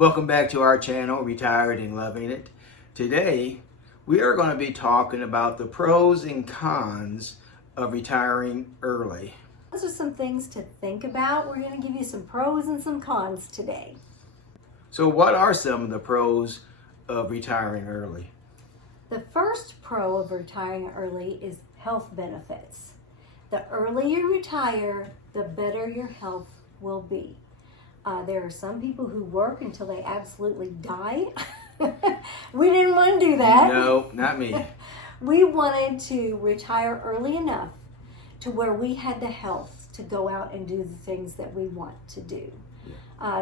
Welcome back to our channel, Retired and Loving It. Today, we are going to be talking about the pros and cons of retiring early. Those are some things to think about. We're going to give you some pros and some cons today. So what are some of the pros of retiring early? The first pro of retiring early is health benefits. The earlier you retire, the better your health will be. There are some people who work until they absolutely die. We didn't want to do that. No, not me. We wanted to retire early enough to where we had the health to go out and do the things that we want to do.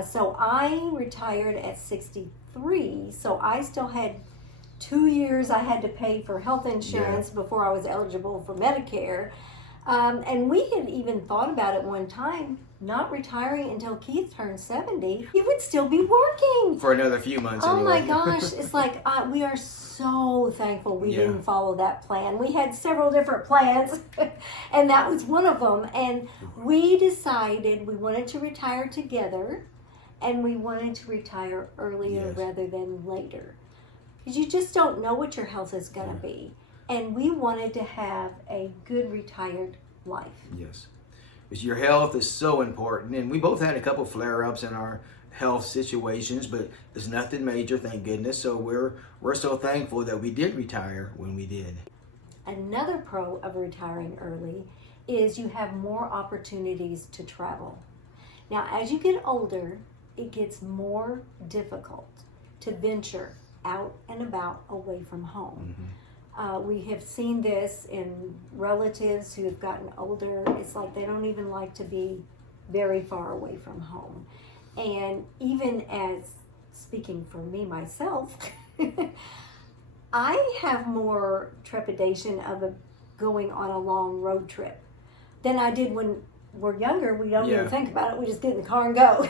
So I retired at 63, so I still had 2 years I had to pay for health insurance before I was eligible for Medicare. And we had even thought about it one time, not retiring until Keith turned 70. He would still be working. For another few months Oh anyway. my gosh, it's like we are so thankful we didn't follow that plan. We had several different plans, and that was one of them. And we decided we wanted to retire together, and we wanted to retire earlier rather than later. Because you just don't know what your health is going to be. And we wanted to have a good retired life. Yes. Because your health is so important. And we both had a couple flare-ups in our health situations, but there's nothing major, thank goodness. So we're so thankful that we did retire when we did. Another pro of retiring early is you have more opportunities to travel. Now, as you get older, it gets more difficult to venture out and about away from home. We have seen this in relatives who have gotten older. It's like they don't even like to be very far away from home. And even as, speaking for me myself, I have more trepidation of going on a long road trip than I did when we're younger. We don't even think about it. We just get in the car and go.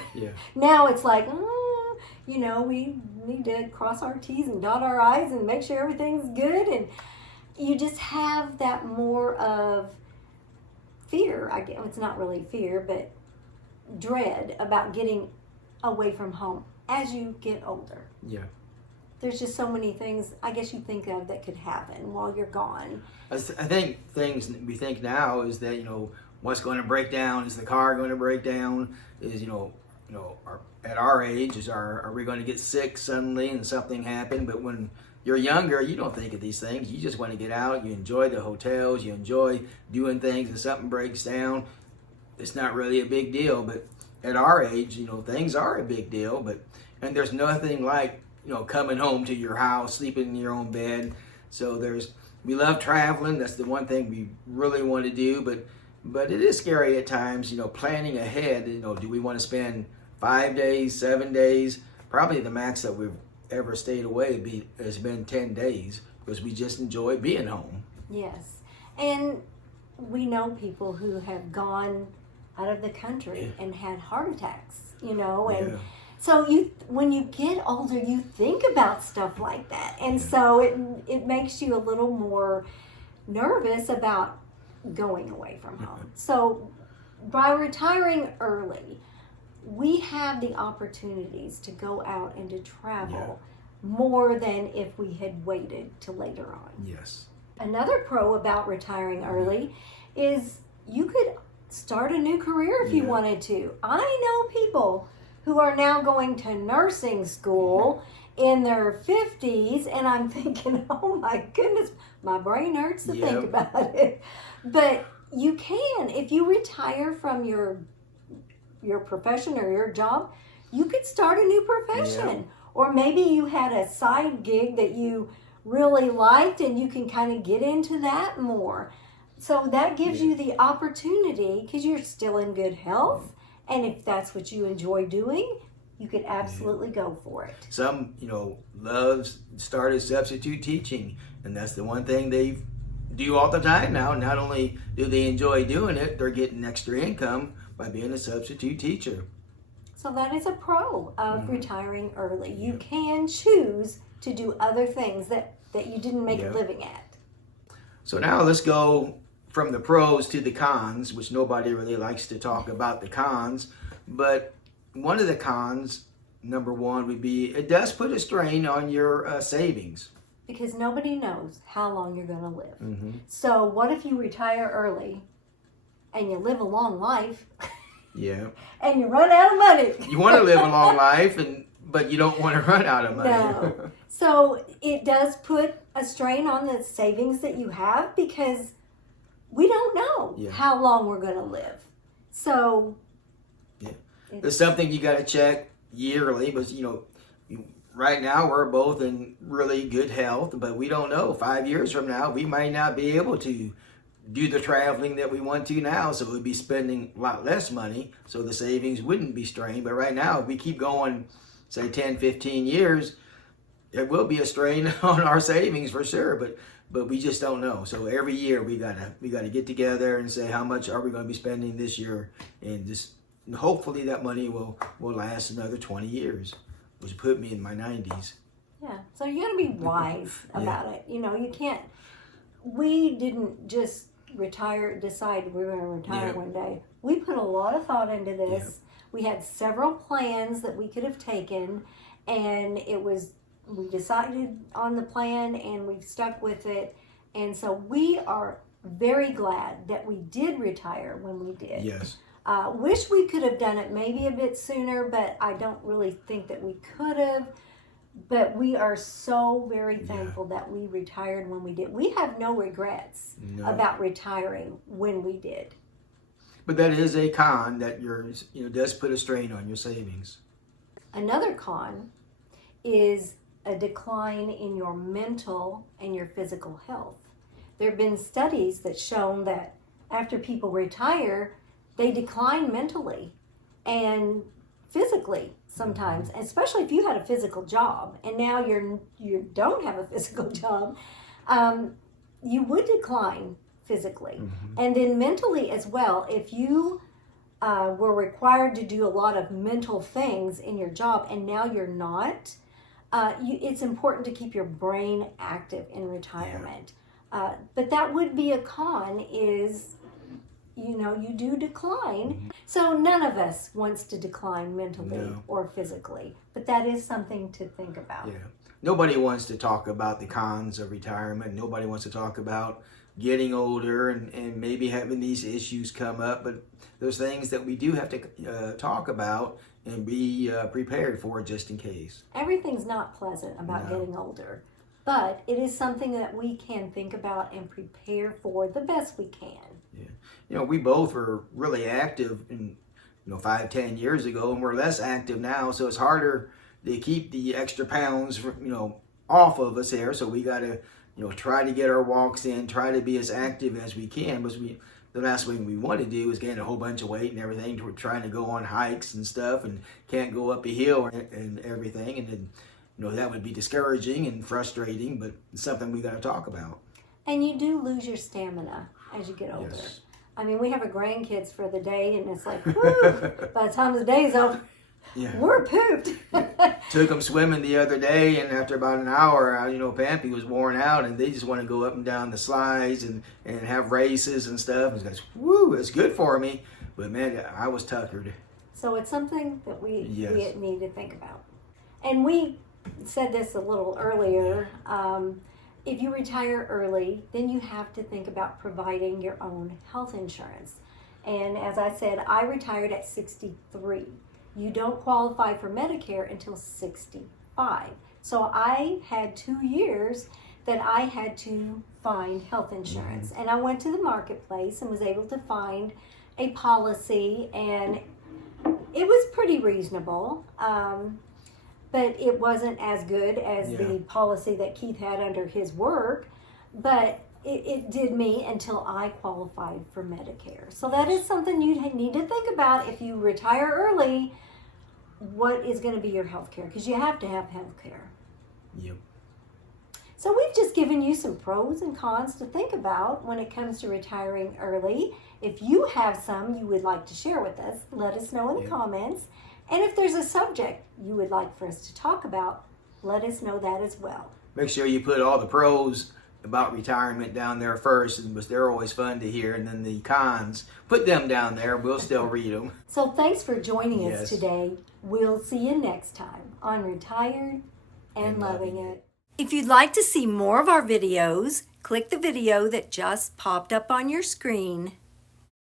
Now it's like, we need to cross our T's and dot our I's and make sure everything's good. And you just have that more of fear. I guess it's not really fear, but dread about getting away from home as you get older. There's just so many things I guess you think of that could happen while you're gone. I think things we think now is that, what's going to break down? Is the car going to break down? Is, at our age, are we going to get sick suddenly and something happen? But when you're younger, you don't think of these things. You just want to get out. You enjoy the hotels. You enjoy doing things. And something breaks down, it's not really a big deal. But at our age, things are a big deal. And there's nothing like, coming home to your house, sleeping in your own bed. So we love traveling. That's the one thing we really want to do. But it is scary at times, planning ahead. Do we want to spend 5 days, 7 days? Probably the max that we've ever stayed away has been 10 days because we just enjoy being home. Yes. And we know people who have gone out of the country and had heart attacks, and so when you get older, you think about stuff like that. And so it makes you a little more nervous about going away from home. So by retiring early, we have the opportunities to go out and to travel more than if we had waited till later on. Yes. Another pro about retiring early is you could start a new career if you wanted to. I know people who are now going to nursing school in their 50s, and I'm thinking, oh my goodness, my brain hurts to think about it. But you can, if you retire from your profession or your job, you could start a new profession. Or maybe you had a side gig that you really liked and you can kind of get into that more. So that gives you the opportunity, because you're still in good health, and if that's what you enjoy doing, you could absolutely go for it. Some, started substitute teaching, and that's the one thing they do all the time now. Not only do they enjoy doing it, they're getting extra income by being a substitute teacher. So that is a pro of retiring early. You can choose to do other things that you didn't make a living at. So now let's go from the pros to the cons, which nobody really likes to talk about the cons. But one of the cons number one would be it does put a strain on your savings. Because nobody knows how long you're going to live. Mm-hmm. So what if you retire early and you live a long life Yeah. and you run out of money? You want to live a long life, but you don't want to run out of money. No. So it does put a strain on the savings that you have because we don't know how long we're going to live. So It's something you got to check yearly, but right now we're both in really good health, but we don't know. 5 years from now, we might not be able to do the traveling that we want to now, so we'd be spending a lot less money, so the savings wouldn't be strained. But right now, if we keep going, say 10, 15 years, there will be a strain on our savings for sure, but we just don't know. So every year we gotta get together and say how much are we going to be spending this year, and just hopefully that money will last another 20 years. Which put me in my 90s. Yeah, so you got to be wise about it. You can't. We didn't just decide we were going to retire one day. We put a lot of thought into this. Yeah. We had several plans that we could have taken, and we decided on the plan and we've stuck with it. And so we are very glad that we did retire when we did. Yes. Wish we could have done it maybe a bit sooner, but I don't really think that we could have. But we are so very thankful that we retired when we did. We have no regrets about retiring when we did. But that is a con that does put a strain on your savings. Another con is a decline in your mental and your physical health. There have been studies that shown that after people retire, they decline mentally and physically sometimes, especially if you had a physical job and now you don't have a physical job, you would decline physically. Mm-hmm. And then mentally as well, if you were required to do a lot of mental things in your job and now you're not, it's important to keep your brain active in retirement. Yeah. But that would be a con is you do decline. Mm-hmm. So none of us wants to decline mentally or physically, but that is something to think about. Yeah. Nobody wants to talk about the cons of retirement. Nobody wants to talk about getting older and maybe having these issues come up, but there's things that we do have to talk about and be prepared for just in case. Everything's not pleasant about getting older, but it is something that we can think about and prepare for the best we can. Yeah. We both were really active 5-10 years ago, and we're less active now, so it's harder to keep the extra pounds off of us here. So we got to try to get our walks in, try to be as active as we can, because the last thing we want to do is gain a whole bunch of weight and everything. We're trying to go on hikes and stuff and can't go up a hill and everything, and then that would be discouraging and frustrating, but it's something we got to talk about. And you do lose your stamina as you get older. Yes. I mean, we have our grandkids for the day, and it's like, whoo, by the time the day's over, we're pooped. Took them swimming the other day, and after about an hour, Pampy was worn out, and they just want to go up and down the slides and have races and stuff. And it's like, woo, it's good for me. But man, I was tuckered. So it's something that we need to think about. And we said this a little earlier. If you retire early, then you have to think about providing your own health insurance. And as I said, I retired at 63. You don't qualify for Medicare until 65. So I had 2 years that I had to find health insurance. And I went to the marketplace and was able to find a policy, and it was pretty reasonable. But it wasn't as good as the policy that Keith had under his work, but it did me until I qualified for Medicare. So that is something you need to think about if you retire early. What is going to be your health care? Because you have to have health care. Yep. So we've just given you some pros and cons to think about when it comes to retiring early. If you have some you would like to share with us, let us know in the comments. And if there's a subject you would like for us to talk about, let us know that as well. Make sure you put all the pros about retirement down there first, and they're always fun to hear. And then the cons, put them down there. We'll still read them. So thanks for joining us Yes. today. We'll see you next time on Retired and Loving It. If you'd like to see more of our videos, click the video that just popped up on your screen.